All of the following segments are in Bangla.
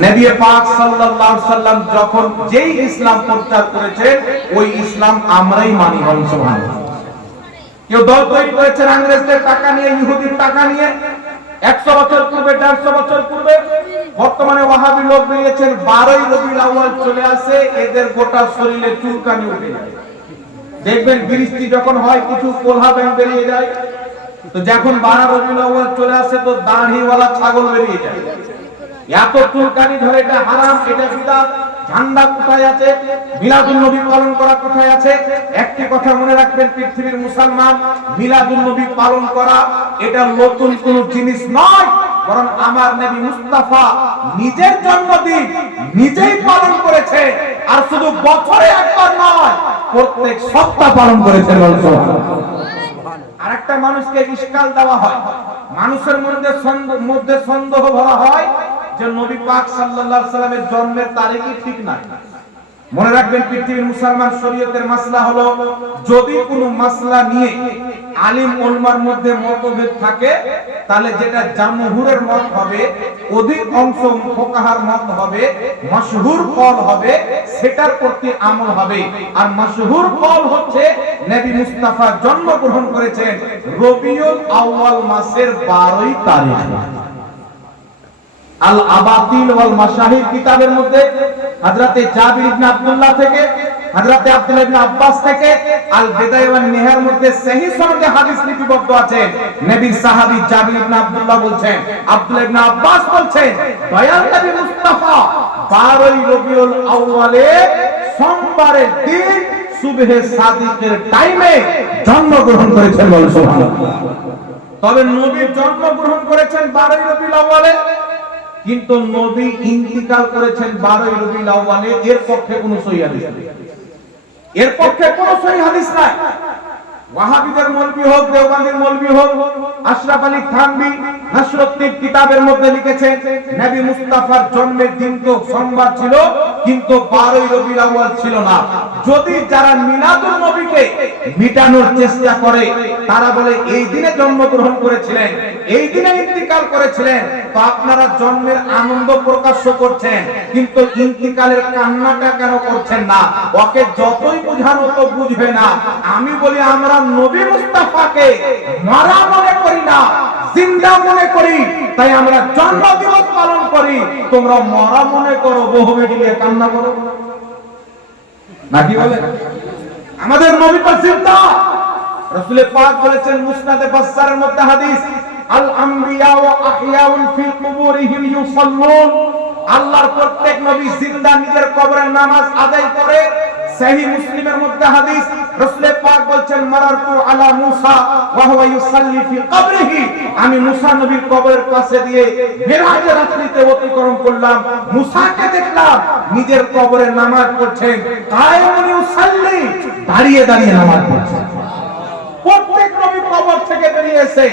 নবী পাক সাল্লাল্লাহু সাল্লাম যখন যেই ইসলাম প্রচার ওই ইসলাম আমরাই মানি কেউ দল তৈরি করেছেন টাকা নিয়ে, ইহুদির টাকা নিয়ে, একশো বছর পূর্বে, দেড়শো বছর পূর্বে, বর্তমানে ওয়াহাবি লোক বেরিয়েছেন, বারোই রবিউল আউয়াল চলে আসে, এদের গোটা শরীরে চুলকানি উঠে দেখবেন বৃষ্টি যখন হয়, কিছু কোলহা ব্যাং বেরিয়ে যায়। তো যখন বারো রবিউল আউয়াল চলে আসে, তো দাড়িওয়ালা ছাগল বেরিয়ে যায়। এত চুলকানি ধরে, এটা হারাম, এটা বিদাত ঝান্ডা কোথায় আছে? মিলাদুল নবী পালন করা কোথায় আছে? একটি কথা মনে রাখবেন, পৃথিবীর মুসলমান মিলাদুল নবী পালন করা, এটা নতুন কোন জিনিস নয়, বরং আমার নবী মুস্তাফা নিজের জন্মদিন নিজেই পালন করেছে, আর শুধু বছরে একবার নয়, প্রত্যেক সপ্তাহ পালন করেছে আরেকটা মানুষকে ইস্কাল দেওয়া হয়। মানুষের মধ্যে মধ্যে সন্দেহ ভরা হয় যে নবী পাক সাল্লাল্লাহু জন্মের তারিখই ঠিক না। মনে রাখবেন, পৃথিবীর মুসলমান শরীয়তের মাসলা হলো, যদি কোনো মাসলা নিয়ে আলিম ওলমার মধ্যে মতভেদ থাকে, তাহলে যেটা জামহুরের মত হবে অধিক অংশ ফোকাহার মত হবে, মাশহুর কল হবে, সেটার প্রতি আমল হবে। আর মাশহুর কল হচ্ছে, নবী মুস্তাফা জন্মগ্রহণ করেছেন রবিউল আউয়াল মাসের 12 তারিখ। আল আবাতিল ওয়াল মাশাহিদ কিতাবের মধ্যে হযরতে জাবির ইবনে আব্দুল্লাহ থেকে, হযরতে আব্দুল্লাহ ইবনে আব্বাস থেকে আল নিহার মধ্যে সহিহ সনদে হাদিস লিপিবদ্ধ আছে। সাহাবী জাবির ইবনে আব্দুল্লাহ বলছেন, আব্দুল্লাহ ইবনে আব্বাস বলছেন নবী মুস্তাফা 12 রবিউল আউয়ালে সোমবারের দিন সুবহে সাদিকের টাইমে জন্মগ্রহণ করেছেন বলে সুবহানাল্লাহ। তবে নবী জন্মগ্রহণ করেছেন 12 রবিউল আউয়ালে। কিন্তু নবী ইন্তিকাল করেছেন বারোই আউয়ালে, এর পক্ষে কোনো সহি এর পক্ষে কোনো সহি হাদিস নাই। ওয়াহাবিদের মলবি হোক, দেওবান্দির মলবি হোক, আশরাফ আলী থানভী হাসরত্তিব কিতাবের মধ্যে লিখেছেন নবী মুস্তাফার জন্মের দিন তো সোমবার ছিল, কিন্তু 12ই রবিউল আউয়াল ছিল না। যদি যারা মিলাদুল নবীকে মিটানোর চেষ্টা করে, তারা বলে, এই দিনে জন্মগ্রহণ করেছিলেন, এই দিনে ইন্তিকাল করেছিলেন। তো আপনারা জন্মের আনন্দ প্রকাশ করছেন, কিন্তু ইন্তিকালের কান্নাটা কেন করছেন না? ওকে যতই বুঝানো তো বুঝবে না। আমি বলি, আমরা নবী মুস্তাফাকে মারা মনে করি না, জিন্দা মনে করি। তাই আমরা জন্মদিবস পালন করি। তোমরা মরা মনে করো, বহু মিডিয়ে কান্না করো। নাকি বলে? আমাদের নবী তো জিন্দা রাসূলের পাক বলেছেন, মুসনাদে বাসসারের মধ্যে হাদিস আল আম্বিয়া ওয়া আহইয়াউন ফি কুবুরিহিম ইউসাল্লুন। আল্লাহর প্রত্যেক নবী জিন্দা নিজের কবরের নামাজ আদায় করে সহিহ মুসলিমের মধ্যে হাদিস পাক বলছেন, মারারতু আলা মুসা ওয়া হুয়া ইউসাল্লি ফি কবরিহি। আমি মুসা নবীর কবরের পাশে দিয়ে মেরাজের রাত্রিতে অতিক্রম করলাম। মুসাকে দেখলাম নিজের কবরে নামাজ পড়ছেন কায়মুন ইউসাল্লি দাঁড়িয়ে দাঁড়িয়ে নামাজ পড়ছেন। প্রত্যেক নবী কবর থেকে বেরিয়ে এসে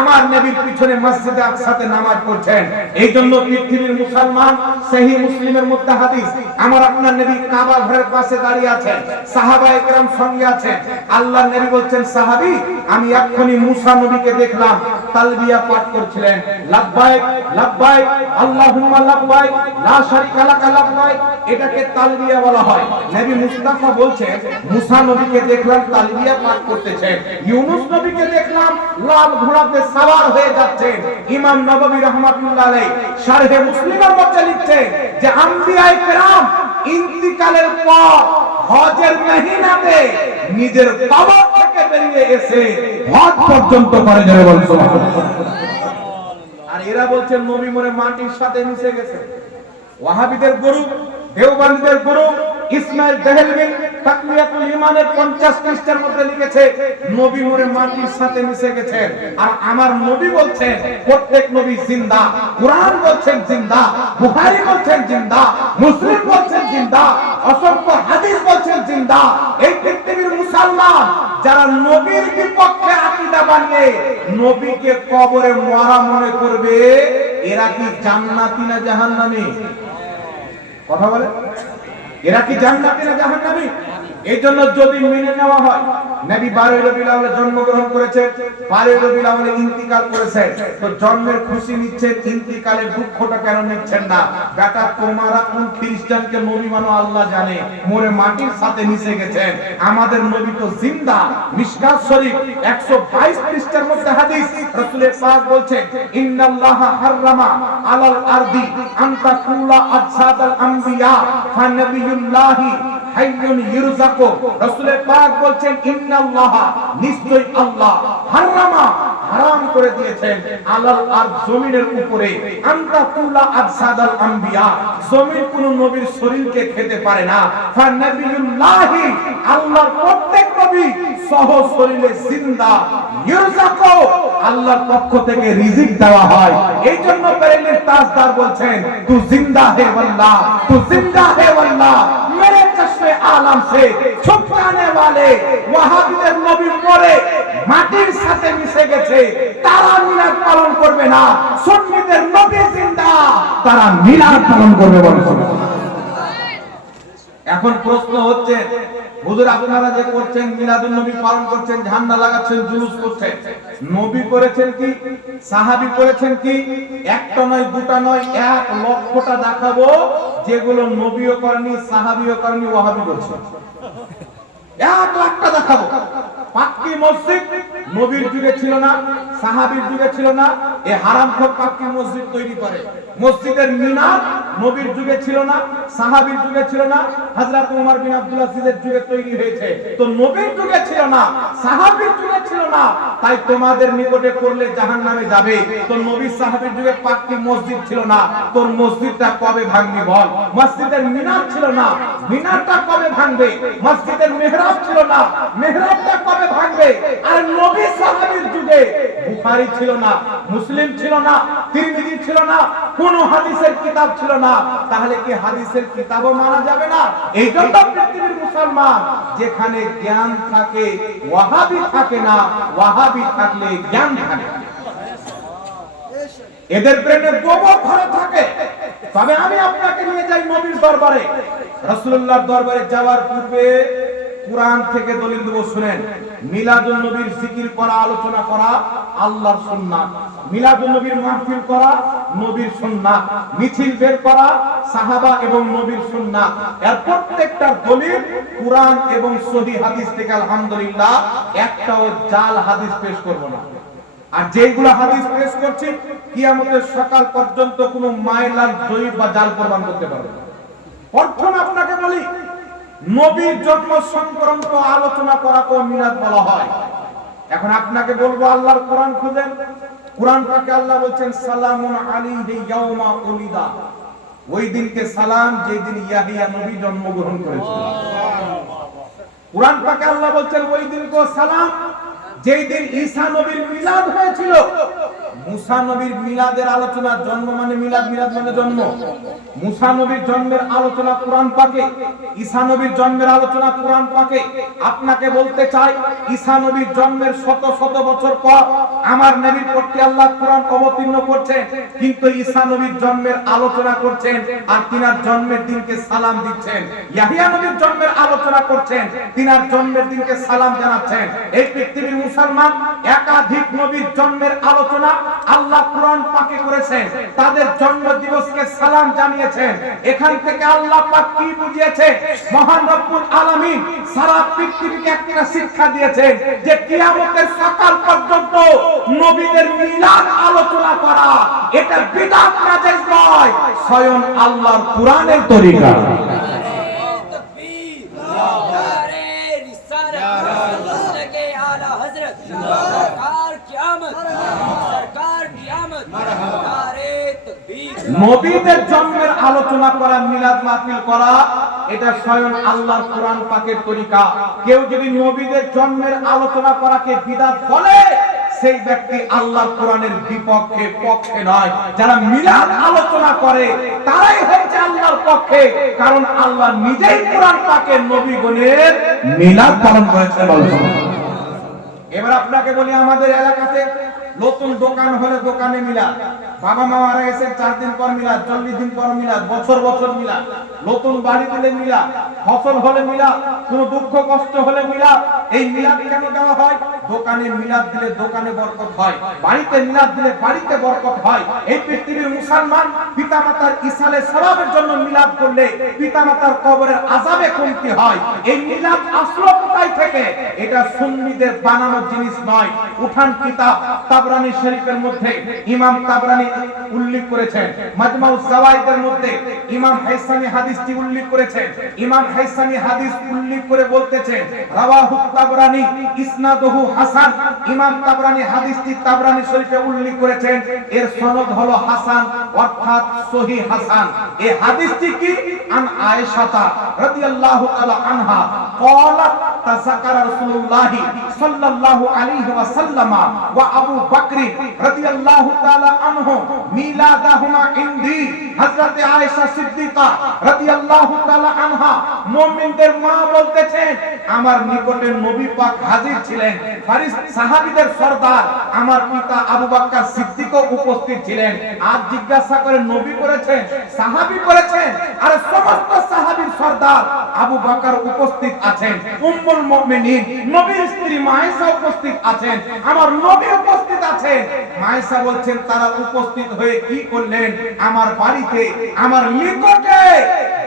আমার নবীর পিছনে মসজিদে আকসাতে নামাজ পড়ছেন। এই জন্য পৃথিবীর মুসলমান সহি মুসলিমের মধ্যে হাদিস, আমার আপনার নবী কাবা ঘরের পাশে দাঁড়িয়ে আছেন, সাহাবা একরাম সঙ্গে আছেন। আল্লাহ নবী বলছেন, সাহাবী, আমি এক্ষুনি মুসা নবীকে দেখলাম, তালবিয়া পাঠ করছিলেন। লাব্বাইক লাব্বাইক, আল্লাহুম্মা লাব্বাইক, লা শারিকা লাকা লাব্বাইক। এটাকে তালবিয়া বলা হয়। নবী মুস্তাফা বলছেন, মুসা নবীকে দেখলাম, তালবিয়া পাঠ করতেছেন। ইউনুস নবীকে দেখলাম লাল ঘোড়াতে হয়ে যাচ্ছেন ইমাম রাহমাতুল্লাহ শারহে মুসলিমের মধ্যে লিখছেন যে ইন্তিকালের পর হজের মহিনাতে নিজের কবর থেকে বেরিয়ে এসে হজ পর্যন্ত করে যাবে আর এরা বলছেন নবী মনে মাটির সাথে মিশে গেছে। ওয়াহাবিদের গুরু, দেওবন্দীদের গুরু, ইসমাইল দেহলভি তাকমিয়াতুল ইমানের 50 পৃষ্ঠার মধ্যে লিখেছে, নবী মনে মাটির সাথে মিশে গেছেন। আর আমার নবী বলছেন, প্রত্যেক নবী কুরআন বলছেন বুখারী বলছেন মুসলিম বলছেন অসংখ্য হাদিস বলছেন এই পৃথিবীর মুসলমান যারা নবীর বিপক্ষে আকীদা বানিয়ে নবীকে কবরে মরা মনে করবে, এরা কি জান্নাতি না জাহান্নামী? কথা বলে? এরা কি জান্নাতি না জাহান্নামী? এই জন্য যদি মেনে নেওয়া হয়, নবী বারোই রবিউল আউয়ালে জন্মগ্রহণ করেছে, বারোই রবিউল আউয়ালে ইন্তিকাল করেছেন তো জন্মের খুশি নিচ্ছেন, ইন্তিকালের দুঃখটা কেন নিচ্ছেন না? বেটা, তোমারা কোন খ্রিস্টানকে নবী মানো আল্লাহ জানে, মোরে মাটির সাথে মিশে গেছেন। আমাদের নবী তো জিন্দা, মিশকাত শরীফ 122 পৃষ্ঠার মধ্যে হাদিস রাসূলের পাক বলছেন, ইন্নাল্লাহা হাররামা আলাল আরদি আন তাকুলা আজসাদাল আম্বিয়া ফানাবিয়ুল্লাহি পাক নিশ্চয় আল্লাহ হাররামা হারাম করে দিয়েছেন। আলাল আর জমিনের উপরে। আনতা তুলা জমিন কোন নবীর শরীরকে খেতে পারে না। ফানাবিয়ুল্লাহি আল্লাহর প্রত্যেক নবী সহ শরীরে আল্লাহর পক্ষ থেকে রিজিক দেওয়া হয়। এই জন্য বেরেলির তাজদার বলছেন, তু জিন্দা হে ওয়াল্লাহ তু জিন্দা হে ওয়াল্লাহ আলম সে জানে वाले ওয়াহাবিদের নবী পরে মাটির সাথে মিশে গেছে, তারা মিলাদ পালন করবে না, সুন্নিদের নবী জিন্দা, তারা মিলাদ পালন করবে বলে। এখন প্রশ্ন হচ্ছে, হুজুর আপনারা যে করছেন, মিলাদুন নবী পালন করছেন, ঝান্ডা লাগাচ্ছেন, জুলুস করছেন, নবী করেছেন কি? সাহাবী করেছেন কি? একটা নয়, দুটা নয়, এক লক্ষটা দেখাবো, যেগুলো নবীও করেনি, সাহাবীও করেনি, ওয়াহাবি করছে এক লাখটা দেখাবো। পাক্কি মসজিদ নবীর যুগে ছিল না, সাহাবীর যুগে ছিল না, এ হারাম খোর পাক্কি মসজিদ তৈরি করে। মসজিদের মিনার নবীর যুগে ছিল না, সাহাবীর যুগে ছিল না, হযরত ওমর বিন আব্দুল আজিজের যুগে তৈরি হয়েছে। তো নবীর যুগে ছিল না, সাহাবীর যুগে ছিল না, তাই তোমাদের নিকটে করলে জাহান্নামে যাবে। তো নবী সাহাবীর যুগে পাক্কি মসজিদ ছিল না, তোর মসজিদটা কবে ভাঙবি বল? মসজিদের মিনার ছিল না, মিনারটা কবে ভাঙবে? মসজিদের মেহরাব ছিল না, মেহরাবটা কবে ভাঙবে? আর নবী সাহাবীর যুগে বুখারী ছিল না, মুসলিম ছিল না তিরমিজি ছিল না, কোন হাদিসের কিতাব ছিল না, তাহলে কি হাদিসের কিতাবও মানা যাবে না? এই জন্য পৃথিবীর মুসলমান, যেখানে জ্ঞান থাকে, ওয়াহাবি থাকে না, ওয়াহাবি থাকলে জ্ঞান থাকে এদের গোবর থাকে। তবে আমি আপনাকে নিয়ে যাই নবীর দরবারে। রাসূলুল্লাহর দরবারে যাওয়ার পূর্বে কোরআন থেকে দলিল দেব, শুনেন। মিলাদুন নবীর জিকির করা, আলোচনা করা আল্লাহর সুন্নাত মিলাদুন নবীর মাহফিল করা, নবীর সুন্নাত মিছিল বের করা, সাহাবা এবং নবীর সুন্নাত এর প্রত্যেকটার দলিল কোরআন এবং সহি হাদিস থেকে আলহামদুলিল্লাহ, একটাও জাল হাদিস পেশ করব না। আর যেগুলো হাদিস পেশ করছি, কিয়ামতের সকাল পর্যন্ত কোনো মাইলার দই বা জাল প্রমাণ করতে পারবে। প্রথম আপনাকে বলি, নবীর জন্ম সংক্রান্ত আলোচনা করাকে মিলাদ বলা হয়। এখন আপনাকে বলব, আল্লাহর কোরআন খুঁজেন। কোরআন পাকে আল্লাহ বলছেন, সালামুন আলাইহি ইয়াউমা উলিদা। ওই দিনকে সালাম যেদিন ইয়াহিয়া নবী জন্মগ্রহণ করেছিলেন। কোরআন পাকে আল্লাহ বলছেন, ওই দিনকে সালাম যেই দিন ঈসা নবীর মিলাদ হয়েছিল। মানে মানে জন্মের আলোচনা আপনাকে বলতে চাই, ঈসা নবীর জন্মের শত শত বছর পর আমার নবীর প্রতি আল্লাহ কোরআন অবতীর্ণ করছেন, কিন্তু ঈসা নবীর জন্মের আলোচনা করছেন আর তিনার জন্মের দিনকে সালাম দিচ্ছেন। ইয়াহিয়া নবীর জন্মের আলোচনা করছেন, তিনার জন্মের দিনকে সালাম জানাচ্ছেন। এই পৃথিবীর মুসলমান একাধিক নবীর জন্মের আলোচনা আল্লাহ কোরআন পাকে করেছেন, তাদের জন্ম দিবসকে সালাম জানিয়েছেন। এখান থেকে আল্লাহ পাক কি বুঝিয়েছে মহান রব্বুল আলামিন সারা পৃথিবীকে একটা শিক্ষা দিয়েছেন যে কিয়ামতের সকাল পর্যন্ত নবীদের মিলাদ আলোচনা করা, এটা বিদআত নাজায়েজ নয়, স্বয়ং আল্লাহর কোরআনের তরিকা। নবীদের জন্মের আলোচনা করা, মিলাদ মাহফিল করা, এটা স্বয়ং আল্লাহর কোরআন পাকের তরিকা। কেউ যদি নবীদের জন্মের আলোচনা করাকে বিদাত বলে, সেই ব্যক্তি আল্লাহর কোরআনের বিপক্ষে, পক্ষে নয়। যারা মিলাদ আলোচনা করে, তারাই হচ্ছে আল্লাহর পক্ষে। কারণ আল্লাহ নিজেই কোরআন পাকের নবীগণের মিলাদ পালন করেছেন। এবার আপনাকে বলি, আমাদের এলাকাতে নতুন দোকান হলে দোকানে মিলা। বাবা মা মারা গেছে চার দিন পর মিলা, চল্লিশ দিন পর মিলা, বছর বছর মিলা। নতুন বাড়ি দিলে মিলা, ফসল হলে মিলা, কোনো দুঃখ কষ্ট হলে মিলাদ এই মিলাদ কেন দেওয়া হয়? দোকানে মিলাদ দিলে দোকানে বরকত হয়, বাড়িতে মিলাদ দিলে বাড়িতে বরকত হয়। এই পৃথিবীর মুসলমান পিতামাতার ইসালে সবাবের জন্য মিলাদ করলে পিতামাতার কবরের আজাবে কমতি হয়। এই মিলাদ আসলো কোথায় থেকে? এটা সুন্নিদের বানানো জিনিস নয়। উঠান কিতাব তাবরানী শরীফের মধ্যে ইমাম তাবরানী উল্লেখ করেছেন। মাজমাউস জাওয়াইদের মধ্যে ইমাম হাইসানি হাদিসটি উল্লেখ করেছেন। ইমাম হাইসানি হাদিস উল্লেখ করে বলতেছেন, রাওয়াহু তাবরানি ইসনাদহু হাসান। ইমাম তাবরানি হাদিসটি তাবরানি শরীফে উল্লেখ করেছেন, এর সনদ হলো হাসান, অর্থাৎ সহি হাসান। এই হাদিসটি কি? আন আয়েশাতা রাদিয়াল্লাহু তাআলা আনহা, ক্বালাত তাযাকারা রাসূলুল্লাহি সাল্লাল্লাহু আলাইহি ওয়া আবু বকর রাদিয়াল্লাহু তাআলা আনহু মিলাদাহুমা ইনদি হযরত আয়েশা সিদ্দিকা রাদিয়াল্লাহু তাআলা আনহা মুমিনদের মা বলতেছেন, আমার নিকটে নবী পাক হাজির ছিলেন ফারিস সাহাবীদের সর্দার, আমার পিতা আবু বকর সিদ্দিক উপস্থিত ছিলেন। আর জিজ্ঞাসা করে নবী করেছেন, সাহাবি করেছেন, আর সমস্ত সাহাবীর সর্দার আবু বকর উপস্থিত আছেন, উম্মুল মুমিনিন, নবীর স্ত্রী মায়েশা উপস্থিত আছেন আমার নবী উপস্থিত আছেন। মায়েশা বলছেন তারা উপস্থিত হয়ে কি করলেন? আমার বাড়িতে আমার নিকটে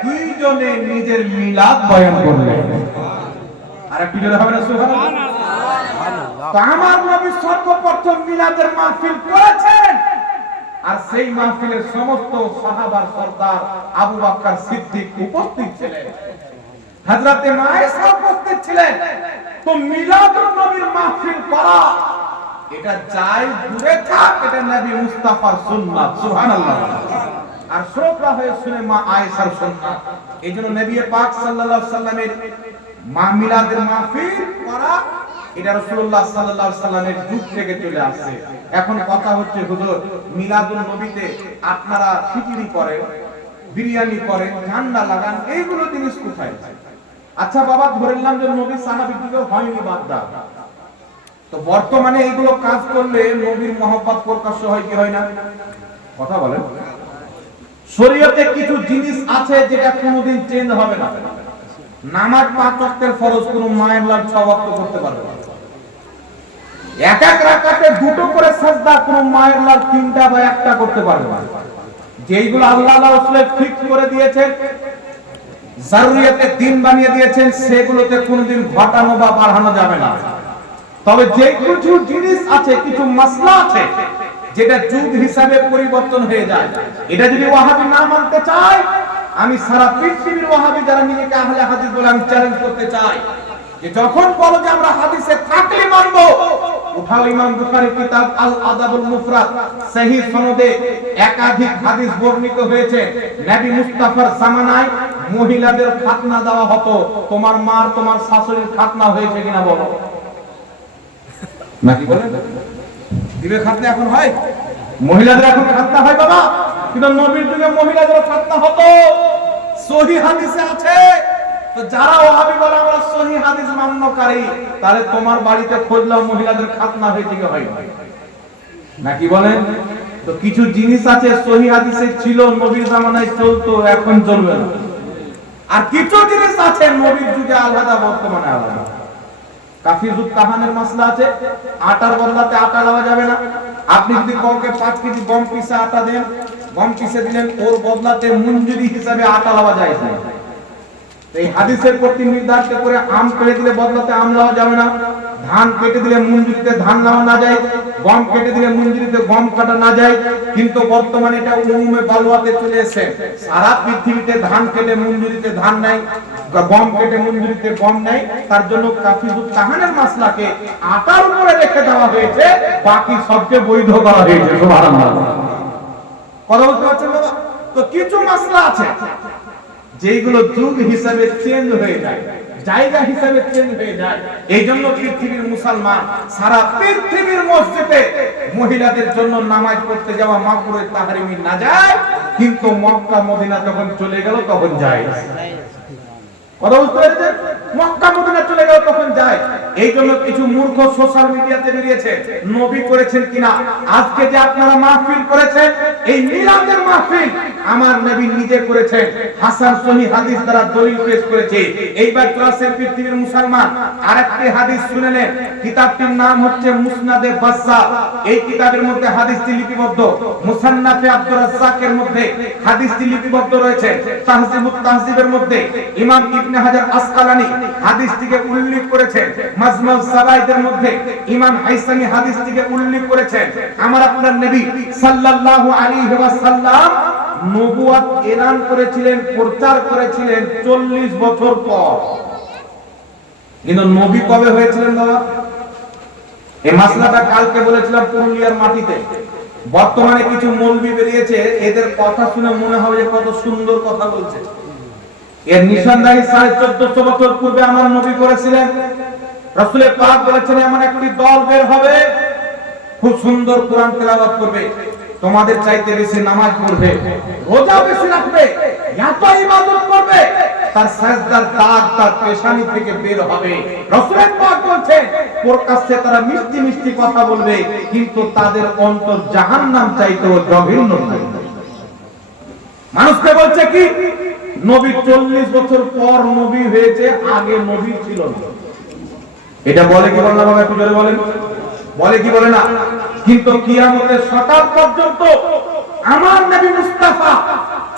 দুইজনে নিজের মিলাদ বয়ান করলেন। আরে হবে না সুবহানাল্লাহ। তো আমার নবী সর্বপ্রথম মিলাদের মাহফিল করেছেন। আর সেই মাহফিলের সমস্ত সাহাবার সর্দার আবু বকর সিদ্দিক উপস্থিত ছিলেন। হযরতে মায়েশা উপস্থিত ছিলেন। তো মিলাদুন নবীর মাহফিল এটা যাই দূরে থাক, এটা নবী মুস্তাফার সুন্নাত, সুবহানাল্লাহ। আর শ্রোতা হয়ে শুনে মা আয়েশার সুন্নাত। এইজন্য নবী পাক সাল্লাল্লাহু মা মিলাদের মাহফিল এটা রাসূলুল্লাহ সাল্লাল্লাহু সাল্লামের যুগ থেকে চলে আসছে। এখন কথা হচ্ছে, হুজুর, মিলাদুন নবীতে আপনারা খিচুড়ি করেন, বিরিয়ানি করেন ঠান্ডা লাগান, এইগুলো জিনিস কোথায়? আচ্ছা বাবা, ধরে নিলাম যে নবী সাহাবী যুগে হয়নি বাদ দাও। তো বর্তমানে এইগুলো কাজ করলে নবীর মহব্বত প্রকাশ্য হয় কি হয় না? কথা বলেন। শরীয়তে কিছু জিনিস আছে যেটা কোনোদিন চেঞ্জ হবে না। নামাজ পাঁচ ওয়াক্তের ফরজ, কোনো মায়ের লাল ছ ওয়াক্ত করতে পারবে। এক এক রাকাতে দুটো করে সাজদা, কোনো মায়ের লাল তিনটা বা একটা করতে পারবে না। যেইগুলো আল্লাহ রাসূলের ঠিক করে দিয়েছেন জারুরিয়াতে দিন বানিয়ে দিয়েছেন, সেগুলোতে কোনোদিন ঘটানো বা বাড়ানো যাবে না। তবে যে কিছু জিনিস আছে, কিছু মাসলা আছে, যেটা যুগ হিসাবে পরিবর্তন হয়ে যায়। এটা যদি ওয়াহাবি না মানতে চায়, আমি সারা পৃথিবীর ওয়াহাবি যারা নিজেকে আহলে হাদিস বলে আমি চ্যালেঞ্জ করতে চাই, যে যখন বলো যে আমরা হাদিসে থাকলে মানবো, উঠাও ইমাম বুখারী কিতাব আল আদাবুল মুফরাদ, সহি সনদে একাধিক হাদিস বর্ণিত হয়েছে। নবী মুস্তাফার জামানায় মহিলাদের খাতনা দেওয়া হতো। তোমার মার, তোমার শাশুড়ির খাতনা হয়েছে কিনা বলো। নাকি বলেন? দিবে খাতনা এখন হয়? মহিলাদের এখন খাতনা হয় বাবা। কিন্তু নবীর যুগে মহিলাদের খাতনা হতো। সহি হাদিসে আছে। তো যারা ওহাবি বলে, আমরা সহি হাদিস মান্যকারী। তাহলে তোমার বাড়িতে খোঁজলাম মহিলাদের খাতনা হয়েছে কি হয়? নাকি বলেন? তো কিছু জিনিস আছে, সহি হাদিসে ছিল, নবীর জামানায় চলতো, এখন চলবে না। আর কিছু জিনিস আছে নবীর যুগে আলাদা, বর্তমানে আলাদা। আটার বদলাতে আটা দেওয়া যাবে না। আপনি যদি পাঁচ কেজি গম আটা দেন, গম দিলেন, ওর বদলাতে আটা যায় না। এই হাদিসের প্রতি নির্ধারিত করে আম পেড়ে দিলে বদলাতে আম লওয়া যাবে না। ধান কেটে দিলে মঞ্জুরিতে ধান নেওয়া না যায়, গম কেটে দিলে মঞ্জুরিতে গম কাটা না যায়, কিন্তু বর্তমানে এটা উমুমে বালুয়াতে চলে এসেছে। সারা পৃথিবীতে ধান কেটে মঞ্জুরিতে ধান নাই, গম কেটে মঞ্জুরিতে গম নাই, তার জন্য কাফিজুত তাহানের মাসলাকে আটার উপরে রেখে দেওয়া হয়েছে, বাকি সবকে বৈধ করা হয়েছে, সুবহানাল্লাহ। কথা বলতে পারছেন বাবা? তো কিছু মাসলা আছে যেগুলো যুগ হিসাবে চেঞ্জ হয়ে যায়। জায়গা হিসাবে চেঞ্জ হয়ে যায়। এই জন্য পৃথিবীর মুসলমান সারা পৃথিবীর মসজিদে মহিলাদের জন্য নামাজ পড়তে যাওয়া মাকুরের তাহারিমি না যায়, কিন্তু মক্কা, মদিনা যখন চলে গেল তখন যায়। কথা বুঝতে পেরেছেন? মক্কা মদিনা চলে গেল, তখন যায়। এই জন্য কিছু মূর্খ সোশ্যাল মিডিয়াতে বেরিয়েছে। নবী করেছেন কিনা? আজকে যে আপনারা মাহফিল করেছেন, এই মিলাদের মাহফিল আমার নবী নিজে করেছেন। হাসান সহি হাদিস দ্বারা দলিল পেশ করেছে। এইবার ক্লাসের পৃথিবীর মুসলমান আরেকটি হাদিস শুনেলেন। কিতাবটির নাম হচ্ছে মুসনাদে বাসার এই কিতাবের মধ্যে হাদিসটি লিপিবদ্ধ। মুসান্নাফে আব্দুর রাজ্জাকের মধ্যে হাদিসটি লিপিবদ্ধ রয়েছে। তাহজিবুত তাহজিবের মধ্যে ইমাম ইবনে হাজার আসকালানি করেছিলেন, প্রচার করেছিলেন 40 বছর পর। কিন্তু নবী কবে হয়েছিলেন বাবা? এই মাসলাটা কালকে বলেছিলাম পুরুলিয়ার মাটিতে। বর্তমানে কিছু মৌলবি বেরিয়েছে, এদের কথা শুনে মনে হবে যে কত সুন্দর কথা বলছে। এর নিশানদারি সাড়ে চোদ্দশো বছর পূর্বে আমার নবী করেছিলেন। রসুলে পাক বলেছেন, এমন একটি দল বের হবে, খুব সুন্দর কোরআন তেলাওয়াত করবে, তোমাদের চাইতে বেশি নামাজ পড়বে, রোজা বেশি রাখবে, এত ইবাদত করবে, তার সাজদার দাগ তার পেশানি থেকে বের হবে। রসুলের পাক বলছেন প্রকাশ্যে তারা মিষ্টি মিষ্টি কথা বলবে, কিন্তু তাদের অন্তর জাহান্নাম চাইতেও জঘন্য মানুষকে বলছে কি নবী চল্লিশ বছর পর নবী হয়েছে, আগে নবী ছিল না। এটা বলে কি বলে না বাবা একটু জোরে বলেন? বলে কি বলে না? কিন্তু কিয়ামতের সকাল পর্যন্ত আমার নবী মুস্তাফা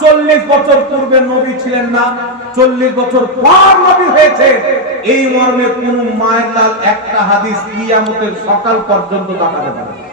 চল্লিশ বছর পূর্বে নবী ছিলেন না, চল্লিশ বছর পর নবী হয়েছে। এই মর্মে কোন মায়ের লাল একটা হাদিস কিয়ামতের সকাল পর্যন্ত দেখাতে পারে।